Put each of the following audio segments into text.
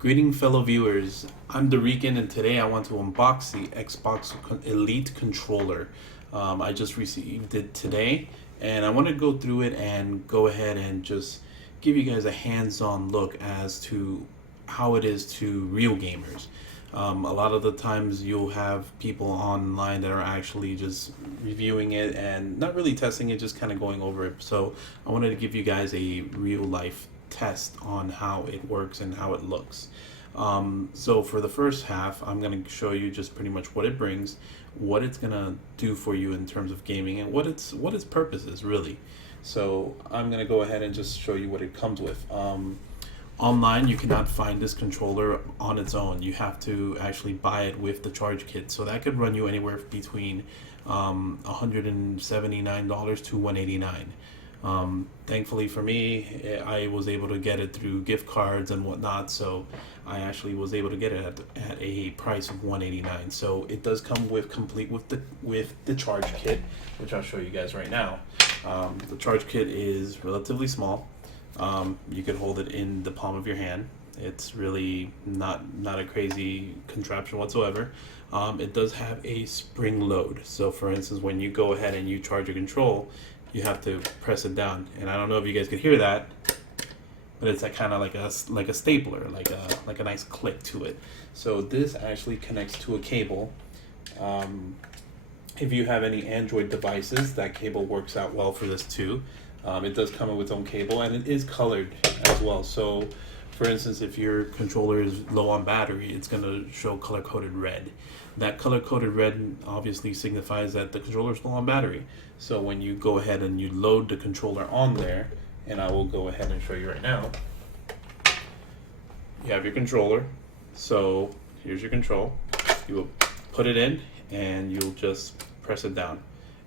Greeting fellow viewers, I'm Darican and today I want to unbox the Xbox Elite controller. I just received it today and I want to go through it and go ahead and just give you guys a hands-on look as to how it is to real gamers. A lot of the times you'll have people online that are actually just reviewing it and not really testing it, just kind of going over it. So I wanted to give you guys a real life test on how it works and how it looks. So for the first half, I'm going to show you just pretty much what it brings, what it's going to do for you in terms of gaming, and what its purpose is really. So I'm going to go ahead and just show you what it comes with. Online, you cannot find this controller on its own. You have to actually buy it with the charge kit. So that could run you anywhere between $179 to $189. Thankfully for me, I was able to get it through gift cards and whatnot, so I actually was able to get it at a price of $189. So it does come complete with the charge kit, which I'll show you guys right now. The charge kit is relatively small. You could hold it in the palm of your hand. It's really not a crazy contraption whatsoever. It does have a spring load. So for instance, when you go ahead and you charge your control, you have to press it down. And I don't know if you guys could hear that, but it's kind of like a stapler, like a nice click to it. So this actually connects to a cable. If you have any Android devices, that cable works out well for this too. It does come with its own cable, and it is colored as well. So for instance, if your controller is low on battery, it's going to show color-coded red. That color-coded red obviously signifies that the controller is low on battery. So when you go ahead and you load the controller on there, and I will go ahead and show you right now, you have your controller. So here's your control. You will put it in, and you'll just press it down,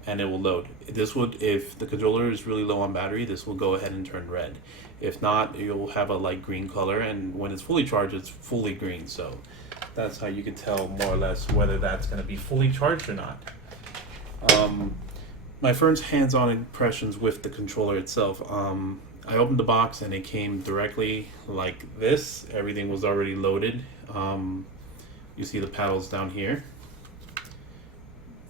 and it will load. This would, if the controller is really low on battery, this will go ahead and turn red. If not, you'll have a light green color, and when it's fully charged, it's fully green. So that's how you can tell more or less whether that's going to be fully charged or not. My first hands-on impressions with the controller itself, I opened the box and it came directly like this. Everything was already loaded. You see the paddles down here.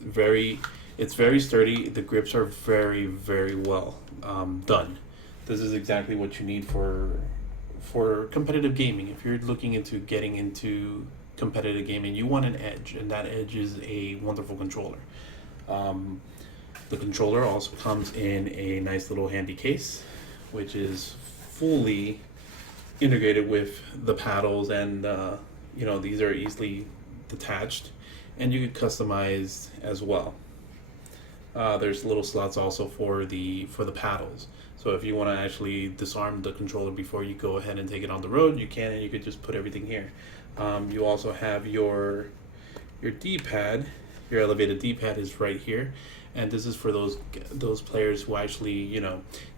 It's very sturdy. The grips are very, very well done. This is exactly what you need for competitive gaming. If you're looking into getting into competitive gaming, you want an edge, and that edge is a wonderful controller. The controller also comes in a nice little handy case, which is fully integrated with the paddles, and these are easily detached, and you can customize as well. There's little slots also for the paddles. So if you want to actually disarm the controller before you go ahead and take it on the road, you can, and you could just put everything here. You also have your D-pad. Your elevated D-pad is right here, and this is for those players who actually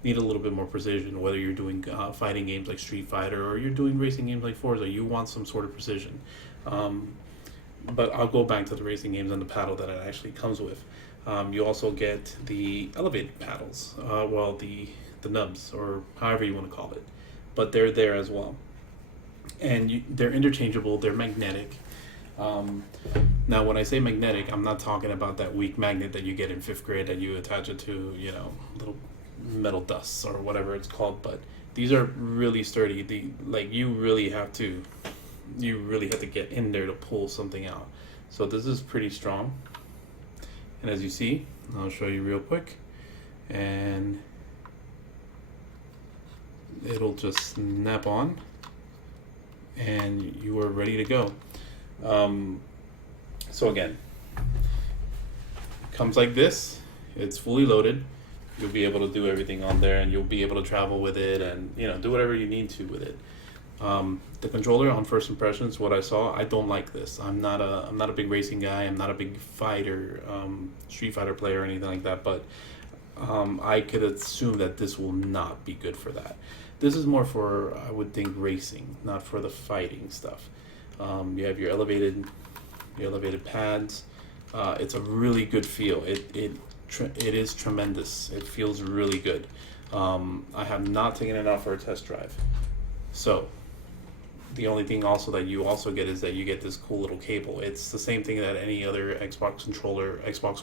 need a little bit more precision. Whether you're doing fighting games like Street Fighter or you're doing racing games like Forza, you want some sort of precision. But I'll go back to the racing games and the paddle that it actually comes with. You also get the elevated paddles, the nubs, or however you want to call it, but they're there as well, and they're interchangeable. They're magnetic. Now, when I say magnetic, I'm not talking about that weak magnet that you get in 5th grade that you attach it to, little metal dusts or whatever it's called. But these are really sturdy. You really have to get in there to pull something out. So this is pretty strong. And as you see, I'll show you real quick, and it'll just snap on, and you are ready to go. So again, it comes like this. It's fully loaded. You'll be able to do everything on there, and you'll be able to travel with it, and do whatever you need to with it. The controller, on first impressions, what I saw, I don't like this. I'm not a big racing guy. I'm not a big fighter, Street Fighter player or anything like that. But I could assume that this will not be good for that. This is more for, I would think, racing, not for the fighting stuff. You have your elevated pads. It's a really good feel. It is tremendous. It feels really good. I have not taken it out for a test drive. So The only thing also that you also get is that you get this cool little cable. It's the same thing that any other Xbox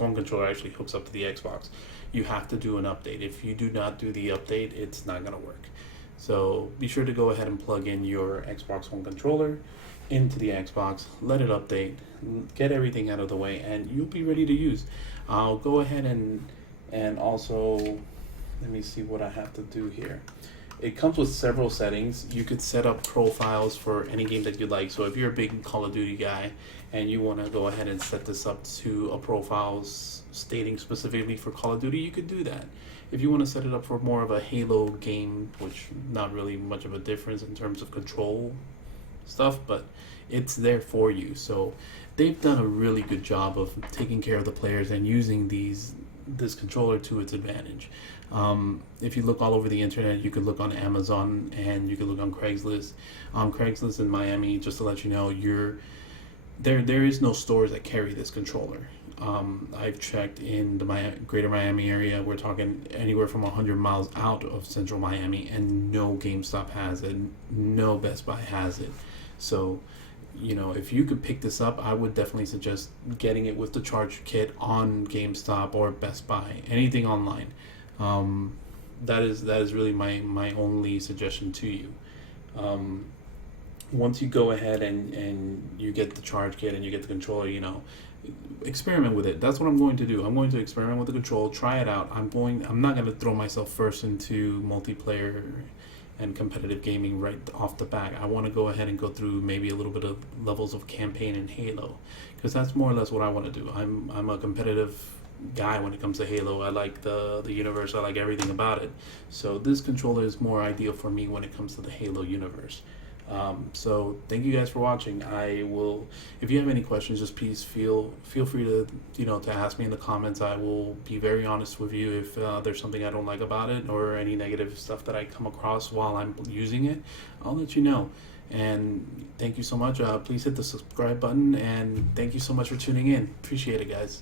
One controller actually hooks up to the Xbox. You have to do an update. If you do not do the update, it's not going to work. So be sure to go ahead and plug in your Xbox One controller into the Xbox, let it update, get everything out of the way, and you'll be ready to use. I'll go ahead and also, let me see what I have to do here. It comes with several settings. You could set up profiles for any game that you like. So if you're a big Call of Duty guy and you want to go ahead and set this up to a profile stating specifically for Call of Duty, you could do that. If you want to set it up for more of a Halo game, which not really much of a difference in terms of control stuff, but it's there for you. So they've done a really good job of taking care of the players and using this controller to its advantage. If you look all over the internet, you could look on Amazon and you could look on Craigslist. Craigslist in Miami, just to let you know, there is no stores that carry this controller. I've checked in the greater Miami area. We're talking anywhere from 100 miles out of central Miami, and no GameStop has it, no Best Buy has it. So, if you could pick this up, I would definitely suggest getting it with the charge kit on GameStop or Best Buy, anything online. That is really my only suggestion to you. Once you go ahead and you get the charge kit and you get the controller, experiment with it. That's what I'm going to do. I'm going to experiment with the control, try it out. I'm not going to throw myself first into multiplayer and competitive gaming right off the bat. I want to go ahead and go through maybe a little bit of levels of campaign in Halo, because that's more or less what I want to do. I'm a competitive guy when it comes to Halo. I like the universe. I like everything about it. So this controller is more ideal for me when it comes to the Halo universe. So thank you guys for watching. I will, if you have any questions, just please feel free to to ask me in the comments. I will be very honest with you if there's something I don't like about it or any negative stuff that I come across while I'm using it. I'll let you know. And thank you so much. Please hit the subscribe button, and thank you so much for tuning in. Appreciate it, guys.